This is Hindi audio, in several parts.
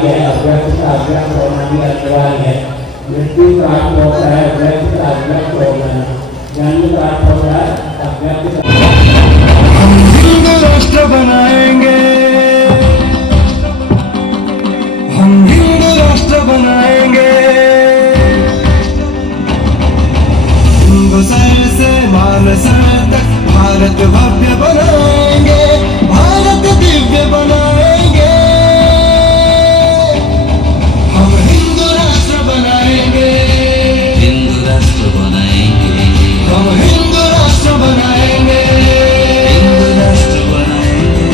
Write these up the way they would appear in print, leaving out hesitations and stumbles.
वाली है, अव्यक्त का अव्यक्त होना भी अनिवार्य है। मृत्यु प्राप्त होता है अव्यक्त का अव्यक्त होना, जन्म प्राप्त होता है अव्यक्त का। हम हिंदू राष्ट्र बनाएंगे, हम हिंदू राष्ट्र बनाएंगे, हिंदुस्तान से मानसर तक भारत भव्य बनाएंगे, भारत दिव्य बनाएंगे, हम हिंदू राष्ट्र बनाएंगे, हिंदू राष्ट्र बनाएंगे, हम हिंदू राष्ट्र बनाएंगे, हिंदू राष्ट्र बनाएंगे,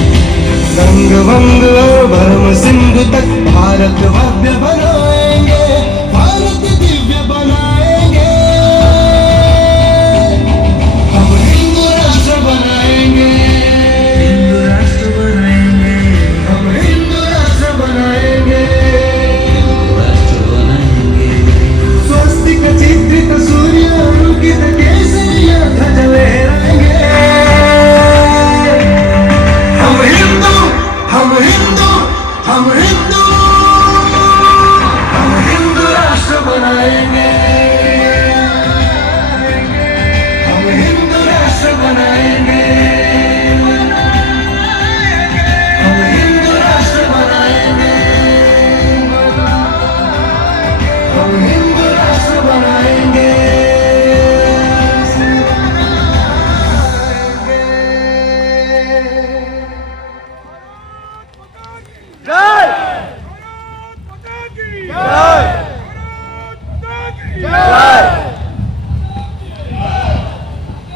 रंग वंग और भरम सिंधु तक भारत भव्य बनाएंगे, भारत दिव्य बनाएंगे, हम हिंदू राष्ट्र बनाएंगे, हिंदू राष्ट्र बनाएंगे, हम हिंदू राष्ट्र बनाएंगे, हिंदू राष्ट्र बनाएंगे, स्वस्तिक चित्रित सूर्य अंकित केसरिया ध्वज लहराएंगे, हम हिंदू, हम हिंदू, हम हिंदू, हम हिंदू राष्ट्र बनाएंगे, हम हिंदू राष्ट्र बनाएंगे, हम हिंदू राष्ट्र बनाएंगे, हम हिंदू राष्ट्र बनाएंगे।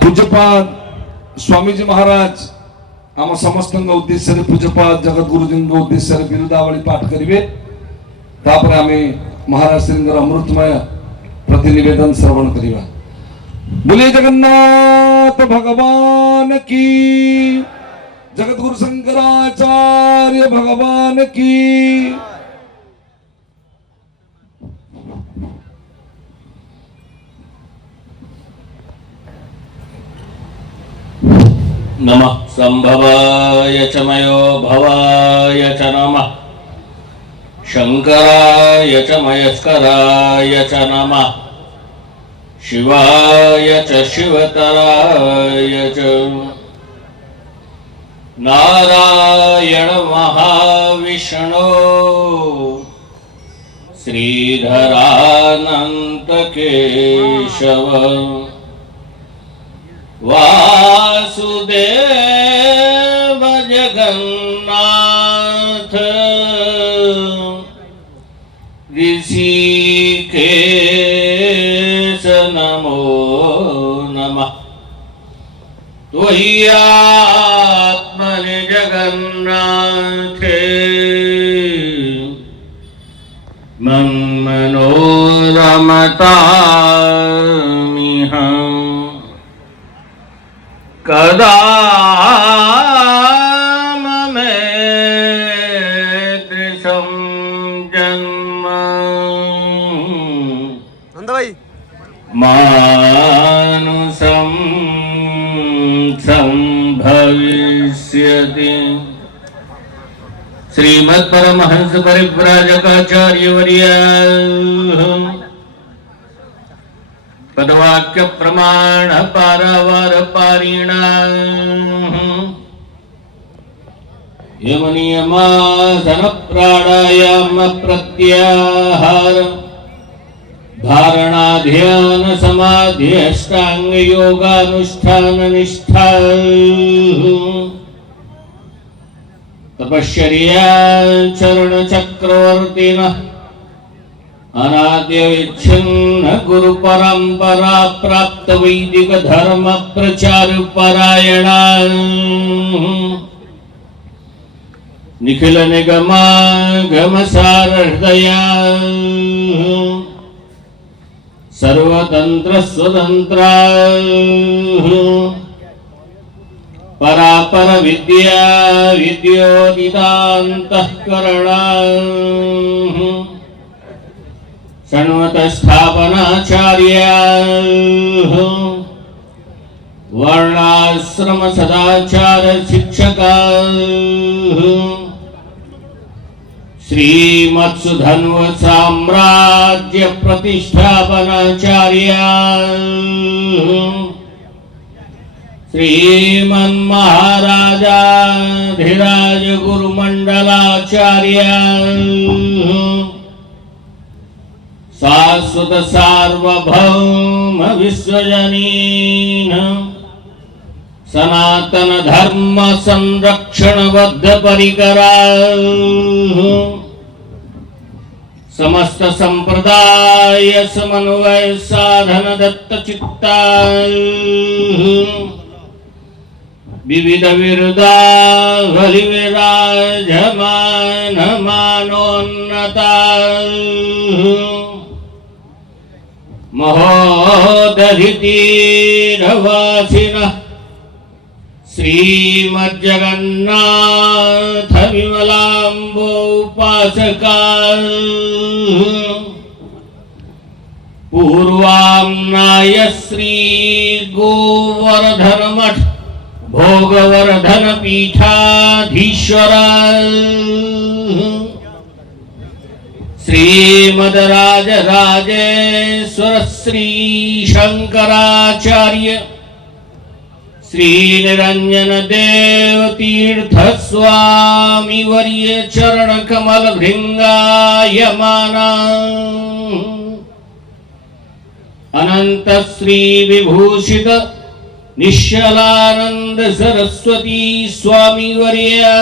पूज्यपाद स्वामीजी महाराज आम समस्त उद्देश्य पूज्यपाद जगतगुरुजी उद्देश्य बिरुदावली पाठ करेंगे, तापर आम महाराज श्री अमृतमय प्रतिनिवेदन श्रवण करवा। बोलिए जगन्नाथ भगवान की, जगतगुरु शंकराचार्य भगवान की। नमः संभवाय च मयो भवाय च नमः, शंकराय च मयस्कराय च नमः, शिवाय च शिवतराय च, नारायण महाविष्णु श्रीधरानंत केशव, वासुदेव जगन्नाथ, ऋषिकेश नमो नमः, त्वयि आत्मनि जगन्नाथे, मनोरमतामिहम् कदा मे दृशं जन्म मानुषं संभविष्यति। श्रीमत्परमहंस परिव्राजकाचार्यवर्य पदवाक्य प्रमाण पारावार पारिणा, यम नियमासन प्राणायाम प्रत्याहार, धारणा ध्यान समाधि अष्टांग योगानुष्ठान निष्ठा, तपश्चर्या चरण चक्रवर्तिनः, अनाद्य विच्छिन्न गुरु परंपरा प्राप्त वैदिक धर्म प्रचार परायणा, निखिल निगमागम सार हृदया, सर्वतंत्र स्वतंत्रा, परापर विद्या विद्योदितान्तःकरणा, षण्वत स्थापनाचार्या, वर्णाश्रम सदाचार शिक्षका, श्रीमत्सुधन्व साम्राज्य प्रतिष्ठापनाचार्य श्रीमन्महाराजाधिराज गुरुमंडलाचार्य शाश्वत सार्वभौम विश्वजनीन सनातन धर्म संरक्षण बद्ध परिकरा समस्त संप्रदाय समन्वय साधन दत्त चित्ता विविध विरुदा विराजमान मानोन्नता महोदधितीरवासिनः श्रीमज्जगन्नाथ विमलाम्बोपासका पूर्वाम्नाय श्री गोवर्धन मठ भोगवर्धन पीठाधीश्वरा श्रीमद्राजराजेश्वर श्री शंकराचार्य श्री निरंजन देव तीर्थ स्वामी वर्य चरण कमल भृंगायमाना अनंत श्री विभूषित निश्चलानंद सरस्वती स्वामी वर्य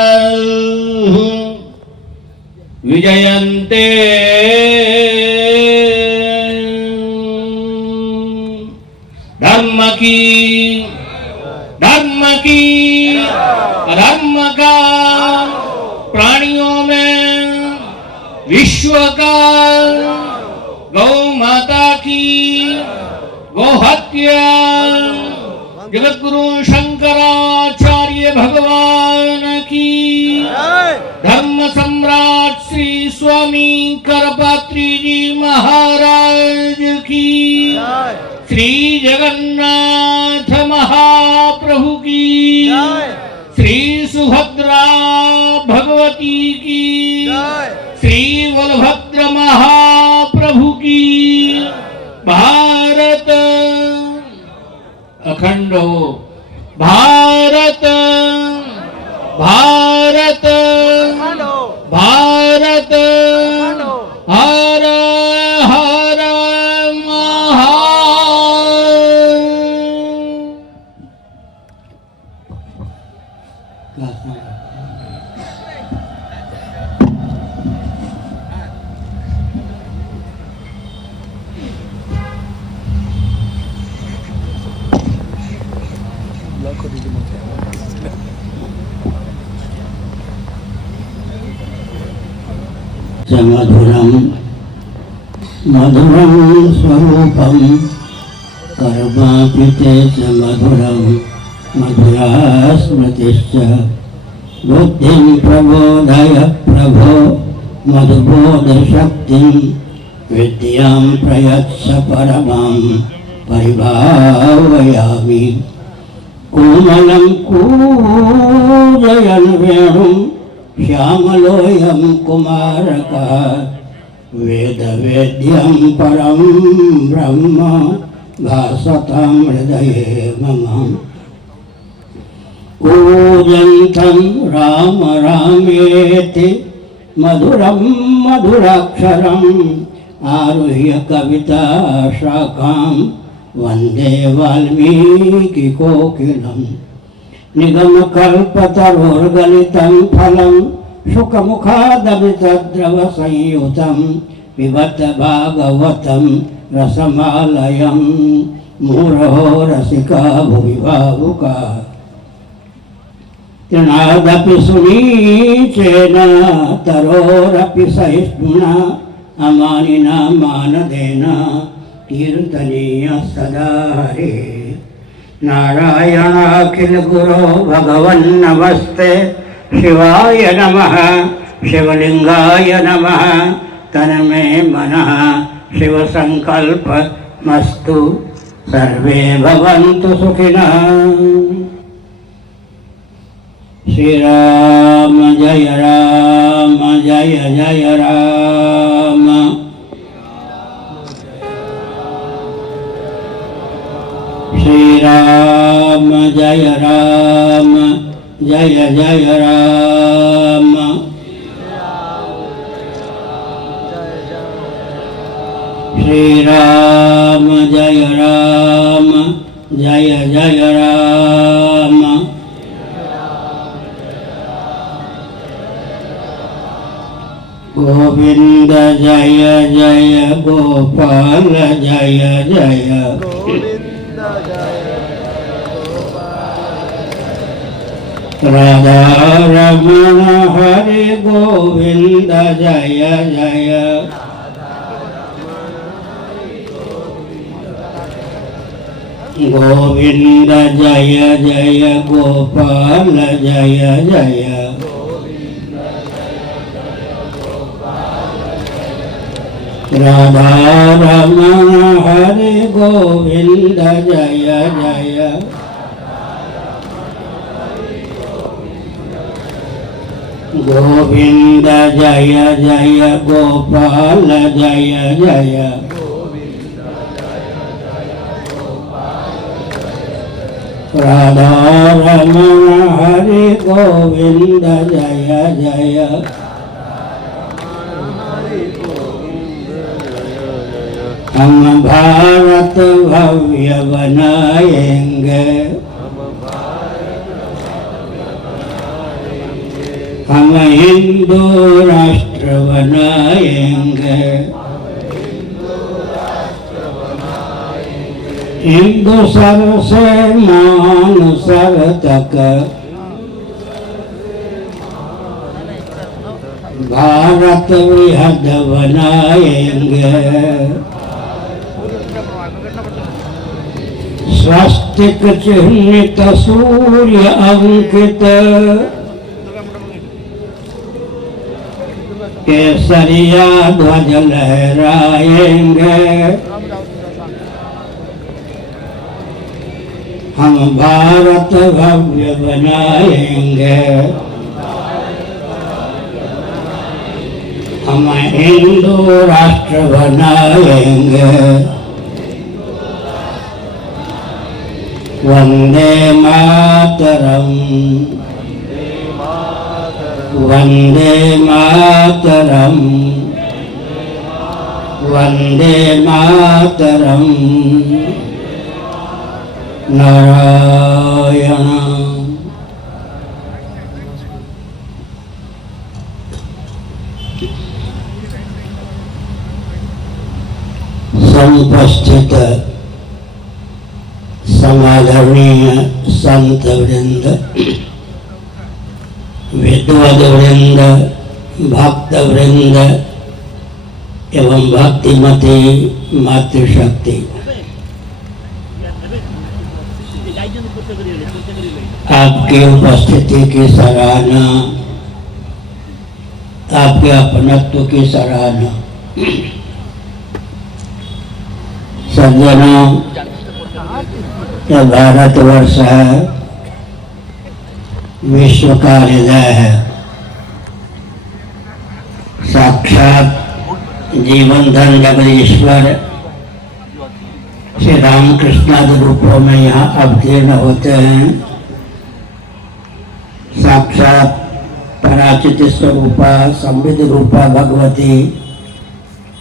विजयन्ते धर्म की धर्म का प्राणियों में विश्व का गौ माता की गोहत्या जगत गुरु शंकराचार्य भगवान की धर्म सम्राट श्री स्वामी करपात्री जी महाराज की श्री जगन्नाथ महाप्रभु की श्री सुभद्रा भगवती की श्री बलभद्र महाप्रभु की भारत अखंड हो भारत भारत भारत हर हर मधुरम मधुरम स्वरूपम कर्मापिते च मधुरम मधुरा स्मृतिश्च बुद्धिं प्रबोधय प्रभो मधुबोधशक्तिं विद्यां प्रयच्छ परमां परिभावयामि कोमलं कूजयन् वेणुं श्यामलोऽयं कुमारकः वेदवेद्यं परं ब्रह्म भासतां हृदये मम कूजन्तं राम रामेति मधुरं मधुराक्षरम् आरुह्य कविता शाखां वन्दे वाल्मीकिकोकिलम् निगमकल्पतरोर्गलितं फलं शुकमुखादभितद्रवसंयुतं पिबत भागवतं रसमालयं मुहुरहो रसिका भुवि भावुका तृणादपि सुनीचेन तरोरपि सहिष्णुना अमानिना मानदेन कीर्तनीय सदा हरे नारायणाखिल गुरो भगवन्नमस्ते शिवाय नमः शिवलिंगाय नमः तन्मे मनः शिवसंकल्पमस्तु सर्वे भवन्तु सुखिनः श्री राम जय जय राम। श्री राम जय जय राम। श्री राम जय जय राम। गोविंद जय जय गोपाल जय जय। राधा रमण हरे गोविंद जय जय। गोविंद जय जय गोपाल जय जय। राधा रमण हरे गोविंद जय जय। गोविंद जय जय गोपाल जय जय। राधा रमण हरे गोविंद जय जय। हम भारत भव्य बनाएंगे। हम हिंदू राष्ट्र बनाएंगे। हिंदू सर से मानसर तक भारत वृहद बनाएंगे। स्वस्तिक चिह्नित सूर्य अंकित केसरिया ध्वज लहराएंगे। हम भारत भव्य बनाएंगे। हम हिंदू राष्ट्र बनाएंगे। वंदे मातरम वंदे मातरम वंदे मातरम। नारायण। समुपस्थित समादरणीय संत वृंद, विद्वद वृंद, भक्त वृंद एवं भक्तिमती मातृशक्ति, आपकी उपस्थिति की सराहना, आपके अपनत्व की सराहना। सज्जनों, यह भारतवर्ष है, विश्व का हृदय है। साक्षात जीवन धन जगदीश्वर श्री रामकृष्णादि रूपों में यहाँ अवतीर्ण होते हैं। साक्षात पराचित स्वरूपा संविद रूपा भगवती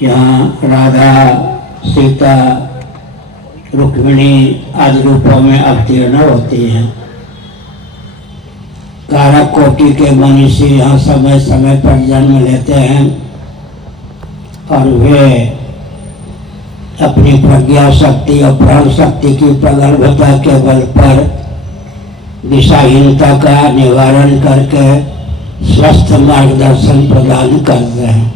यहाँ राधा, सीता, रुक्मिणी आदि रूपों में अवतीर्ण होती हैं। कारक कोटि के मनीषी यहाँ समय समय पर जन्म लेते हैं और वे अपनी प्रज्ञा शक्ति और प्राण शक्ति की प्रगल्भता के बल पर दिशाहीनता का निवारण करके स्वस्थ मार्गदर्शन प्रदान करते हैं।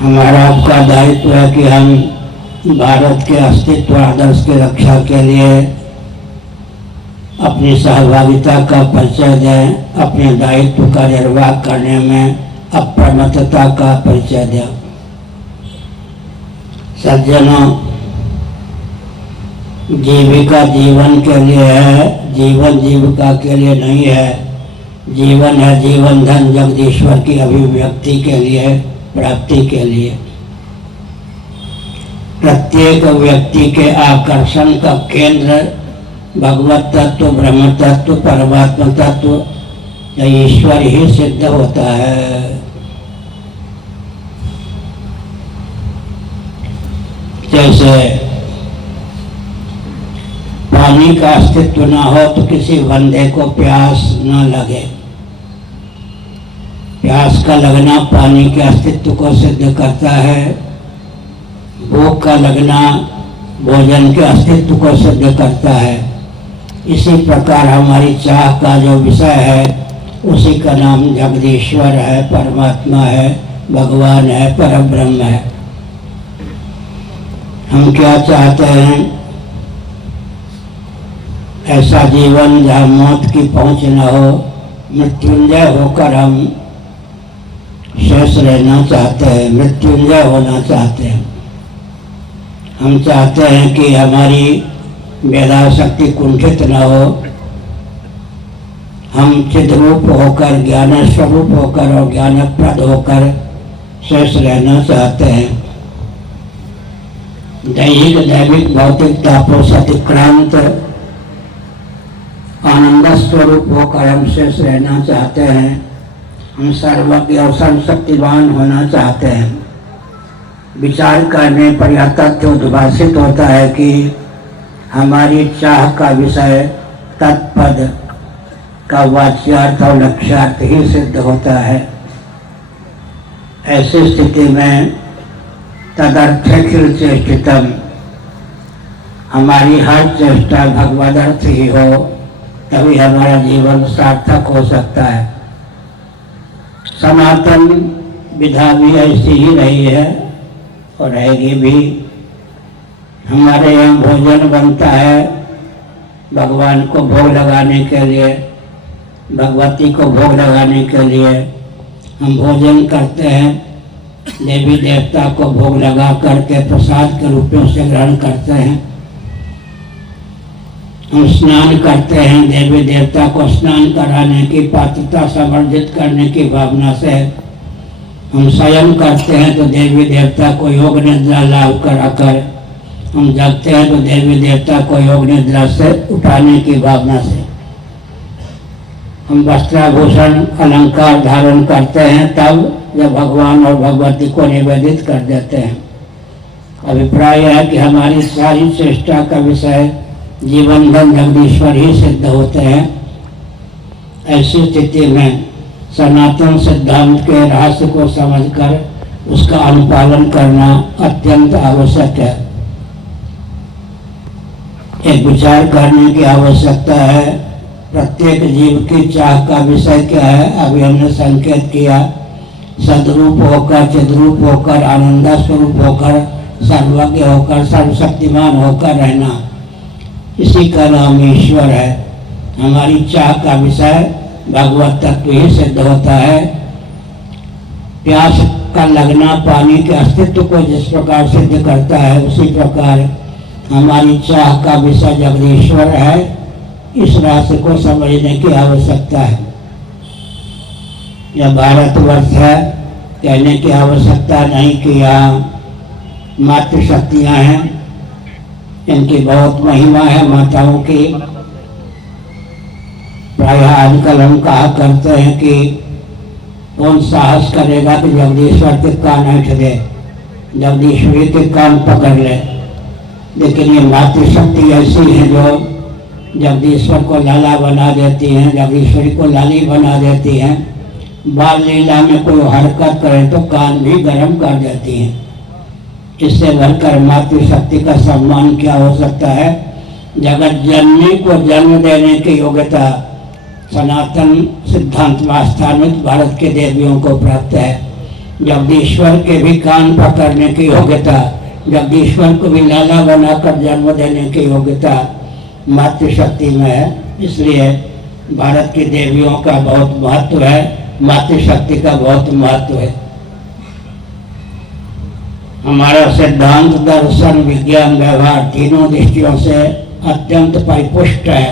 हमारा आपका दायित्व है कि हम भारत के अस्तित्व आदर्श की रक्षा के लिए अपनी सहभागिता का परिचय दें, अपने दायित्व का निर्वाह करने में अप्रमत्तता का परिचय दें। सज्जनों, जीविका जीवन के लिए है, जीवन जीविका के लिए नहीं है। जीवन है जीवन धन जगदीश्वर की अभिव्यक्ति के लिए, प्राप्ति के लिए। प्रत्येक व्यक्ति के आकर्षण का केंद्र भगवत तत्व, ब्रह्म तत्व, परमात्मा तत्व या ईश्वर ही सिद्ध होता है। जैसे पानी का अस्तित्व ना हो तो किसी बंदे को प्यास ना लगे। प्यास का लगना पानी के अस्तित्व को सिद्ध करता है। भूख का लगना भोजन के अस्तित्व को सिद्ध करता है। इसी प्रकार हमारी चाह का जो विषय है उसी का नाम जगदीश्वर है, परमात्मा है, भगवान है, परब्रह्म है। हम क्या चाहते हैं? ऐसा जीवन जहाँ मौत की पहुँच न हो, मृत्युंजय होकर हम शेष रहना चाहते हैं, मृत्युंजय होना चाहते हैं। हम चाहते हैं कि हमारी मेधा शक्ति कुंठित न हो, हम चिद्रूप होकर, ज्ञान स्वरूप होकर और ज्ञानप्रद होकर शेष रहना चाहते हैं। दैहिक दैविक भौतिक तापों से अतिक्रांत आनंद स्वरूप होकर हम शेष रहना चाहते हैं। हम सर्वज्ञ और सर्वशक्तिवान होना चाहते हैं। विचार करने पर यह तथ्य उद्भासित होता है कि हमारी चाह का विषय तत्पद का वाच्यार्थ और लक्ष्यार्थ ही सिद्ध होता है। ऐसी स्थिति में तदर्थखिल चेष्टितम, हमारी हर चेष्टा भगवदर्थ ही हो, तभी हमारा जीवन सार्थक हो सकता है। सनातन विधा भी ऐसी ही रही है और रहेगी भी। हमारे यहाँ भोजन बनता है भगवान को भोग लगाने के लिए, भगवती को भोग लगाने के लिए हम भोजन करते हैं। देवी देवता को भोग लगा करके प्रसाद के रूप में उसे ग्रहण करते हैं। हम स्नान करते हैं, देवी देवता को स्नान कराने की पात्रता समर्जित करने की भावना से। हम शयन करते हैं तो देवी देवता को योग निद्रा लाभ कराकर, हम जगते हैं तो देवी देवता को योग निद्रा से उठाने की भावना से। हम वस्त्राभूषण अलंकार धारण करते हैं तब जब भगवान और भगवती को निवेदित कर देते हैं। अभिप्राय है कि हमारी सारी चेष्टा का विषय जीवन धन जगदीश्वर ही सिद्ध होते हैं। ऐसी स्थिति में सनातन सिद्धांत के रहस्य को समझकर उसका अनुपालन करना अत्यंत आवश्यक है। एक विचार करने की आवश्यकता है। प्रत्येक जीव की चाह का विषय क्या है? अभी हमने संकेत किया, सदरूप होकर, चिद्रूप होकर, आनंद स्वरूप होकर, सर्वज्ञ होकर, सर्वशक्तिमान होकर रहना, इसी का नाम ईश्वर है। हमारी चाह का विषय भगवत तत्व ही सिद्ध होता है। प्यास का लगना पानी के अस्तित्व को जिस प्रकार सिद्ध करता है, उसी प्रकार हमारी चाह का विषय जगदीश्वर है। इस रहस्य को समझने की आवश्यकता है। यह भारतवर्ष है, कहने की आवश्यकता नहीं कि यहाँ मातृशक्तियाँ हैं, इनकी बहुत महिमा है माताओं की। प्रायः आजकल हम कहा करते हैं कि कौन साहस करेगा कि जगदीश्वर के कान हट दे, जगदीश्वरी के कान पकड़ ले। लेकिन ये मातृशक्ति ऐसी है जो जगदीश्वर को लाला बना देती हैं, जगदीश्वरी को लाली बना देती हैं। बाल लीला में कोई हरकत करे तो कान भी गर्म कर देती हैं। इससे बढ़कर मातृशक्ति का सम्मान क्या हो सकता है? जगत जननी को जन्म देने की योग्यता सनातन सिद्धांत वास्थानुत भारत के देवियों को प्राप्त है। जगदीश्वर के भी कान पकड़ने की योग्यता, जगदीश्वर को भी लाला बनाकर जन्म देने की योग्यता मातृशक्ति में है। इसलिए भारत की देवियों का बहुत महत्व है, मातृशक्ति का बहुत महत्व है। हमारा सिद्धांत, दर्शन, विज्ञान, व्यवहार तीनों दृष्टियों से अत्यंत परिपुष्ट है।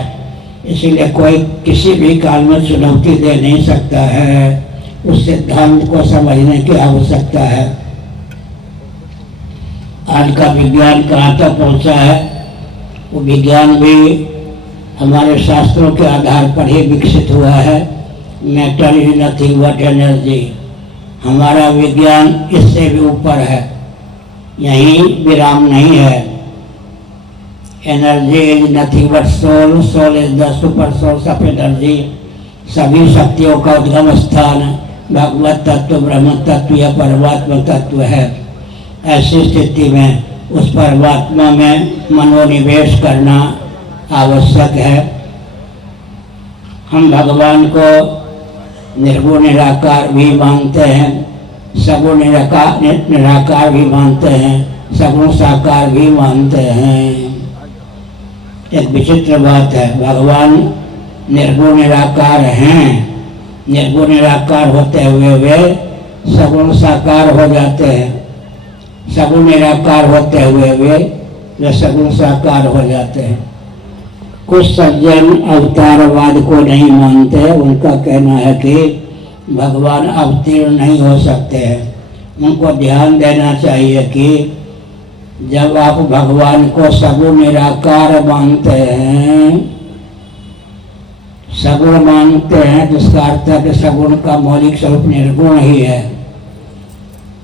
इसीलिए कोई किसी भी काल में चुनौती दे नहीं सकता है। उस सिद्धांत को समझने की आवश्यकता है। आज का विज्ञान कहाँ तक पहुँचा है, वो विज्ञान भी हमारे शास्त्रों के आधार पर ही विकसित हुआ है। Matter is nothing but energy. हमारा विज्ञान इससे भी ऊपर है, यही विराम नहीं है। Energy is nothing but soul, soul is the super source of energy. सभी शक्तियों का उद्गम स्थान भगवत तत्व, ब्रह्म तत्व या परमात्मा तत्व है। ऐसी स्थिति में उस परमात्मा में मनोनिवेश करना आवश्यक है। हम भगवान को निर्गुण निराकार भी मानते हैं, सगुण निराकार भी मानते हैं, सगुण साकार भी मानते हैं। एक विचित्र बात है, भगवान निर्गुण निराकार हैं। निर्गुण निराकार होते हुए वे सगुण साकार हो जाते हैं। सगुण निराकार होते हुए वे सगुण साकार हो जाते हैं। कुछ सज्जन अवतारवाद को नहीं मानते। उनका कहना है कि भगवान अवतीर्ण नहीं हो सकते हैं। उनको ध्यान देना चाहिए कि जब आप भगवान को सगुण निराकार मानते हैं, सगुण मानते हैं, जिसका अर्थ है कि सगुण का मौलिक स्वरूप निर्गुण ही है।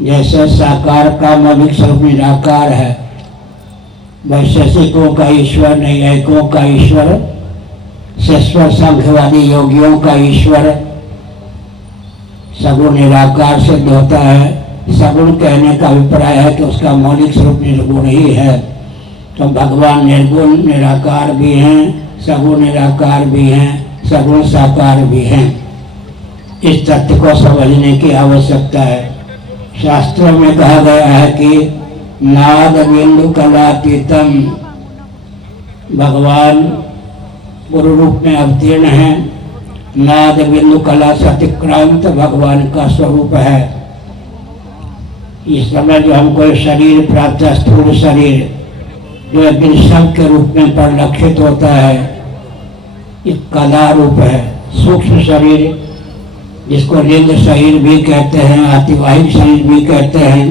जैसे साकार का मौलिक स्वरूप निराकार है। वैशेषिकों का ईश्वर, नैयायिकों का ईश्वर, शाश्वत सांख्यवादी योगियों का ईश्वर सगुण निराकार सिद्ध होता है। सगुण कहने का अभिप्राय है कि उसका मौलिक स्वरूप निर्गुण ही है। तो भगवान निर्गुण निराकार भी हैं, सगुण निराकार भी हैं, सगुण साकार भी हैं। इस तथ्य को समझने की आवश्यकता है। शास्त्रों में कहा गया है कि नाद बिंदु कलातीतम, भगवान गुरु रूप में अवतीर्ण है। नाद बिंदु कला सतिक्रांत भगवान का स्वरूप है। इस समय जो हमको शरीर प्राप्त है, स्थूल शरीर, जो एक दिन शव के रूप में परिलक्षित होता है, एक कला रूप है। सूक्ष्म शरीर, जिसको लिंग शरीर भी कहते हैं, अतिवाहिक शरीर भी कहते हैं,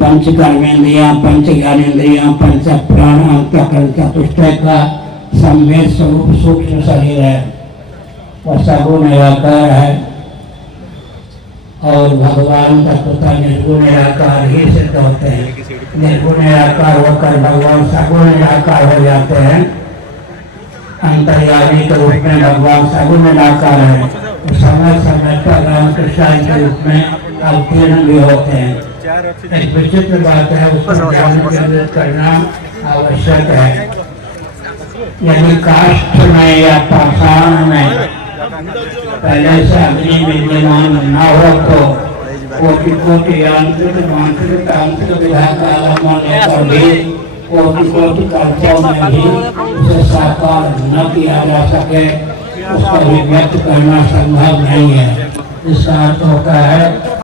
पंच कर्मेंद्रियां, पंच ज्ञानेन्द्रियां, पंच प्राण, अंतःकरण चतुष्टय का संवेद स्वरूप सूक्ष्म शरीर है। वह सगुण निराकार है और भगवान तत्वतः निर्गुण निराकार ही सिद्ध होते हैं। निर्गुण निराकार होकर भगवान सगुण निराकार हो जाते हैं। अंतर्यामी के रूप में भगवान सगुण निराकार है। समय समय पर रामकृष्ण के रूप में अवतीर्ण भी होते हैं। एक विचित्र बात है, उसको ध्यान केंद्रित करना आवश्यक है। यदि काष्ठ में या पाषाण में पहले से अग्नि विद्यमान न हो तो कोटि कोटि यांत्रिक, मानसिक, तांत्रिक विधा का आलम होने पर भी कोटि कोटि कल्पों में भी उसे साकार न किया जा सके, उसको भी व्यक्त करना संभव नहीं है। इसका अर्थ होता है